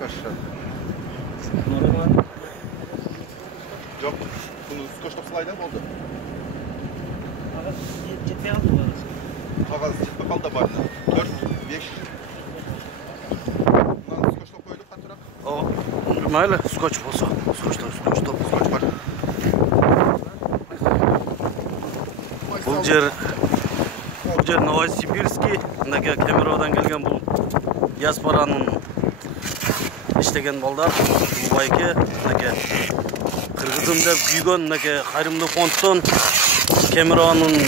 Kaşlar. Normal. Yok. Bunu skoçta slayda oldu. Kağıt jetmey aldı bu arası. Kağıt jetme kaldı bari. 4, 5. Bundan skoçta koyduk katırak. O, mayli, skoç bolsa. Skoç var. Bu yer Novosibirskiy, mınake Kemirovdan kelgen bu diasporanın işlеген балдар. Bu bayki mınake Kırgızım dep kүйгөн mınake Кайрымдуу фонддон Kemirovanın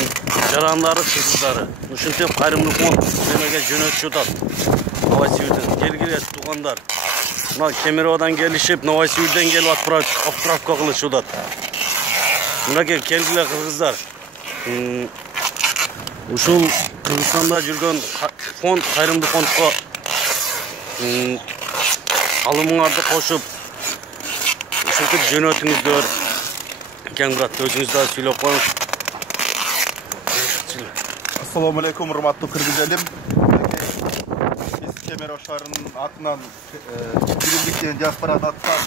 жарандары, кыргыздары. Ушинтип Кайрымдуу фонд мемеге жөнөтүп атат. Новосибирден келгиле туугандар. Мына Кемировадан келишип, Новосибирден келип отправка кылышып атат. Мынake келгиле кыргыздар. Ушул Кыргызстанда жүргөн фонд, Кайрымдуу фондко алымыңарды кошуп, ушинтип жөнөтүңүздөр. Кең брат, өзүңүз да сүйлөп коюңуз. Assalamu alaikum, hurmatly Kırgız elim. Biz Kemerov şahrının atынан Birimlikten diasporada attan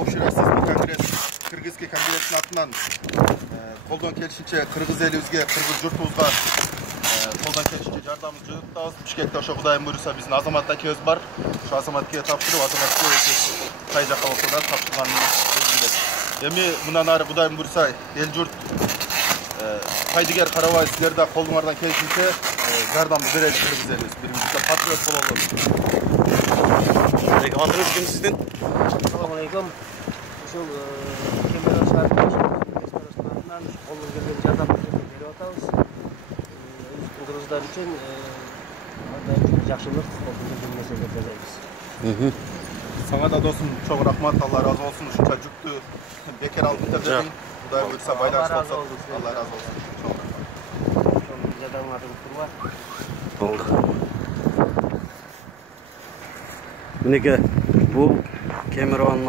Общероссийский конгресс, Кыргызский конгресстин атынан колдон келишинче Кыргыз элибизге, Кыргыз журтубузга колдон келишинче жардамыбызды жөнөтөбүз. Бишкекте ошо Кудайым буйруса биздин Азамат акебиз бар. Ошо Азаматке тапшырып, Азаматке кай жака болсо да тапшырганын билет. Эми мындан ары Кудайым буйруса эл журт Кайдыгер карабай силер да колуңардан келишинче жардамды берели Кыргыз элибиз. Биримизге патриот бололу. Атыңыз ким сиздин? Assalamu alaikum. Ушул Кемеров шаарынын ресторанынан колдон келген жардамды берип атабыз. Кыргыздар үчүн жакшылык колдон келген нерселерди жасайбыз. Sana da dostum çok rahmat, Allah razı olsun. Uşunca жүктү бекер алып битирдиң. Кудай буйруса байланыш болсо, Allah razı olsun. Çok rahmat. Жардамыңарды турба. Oldu. Mınake bu Kemirovanın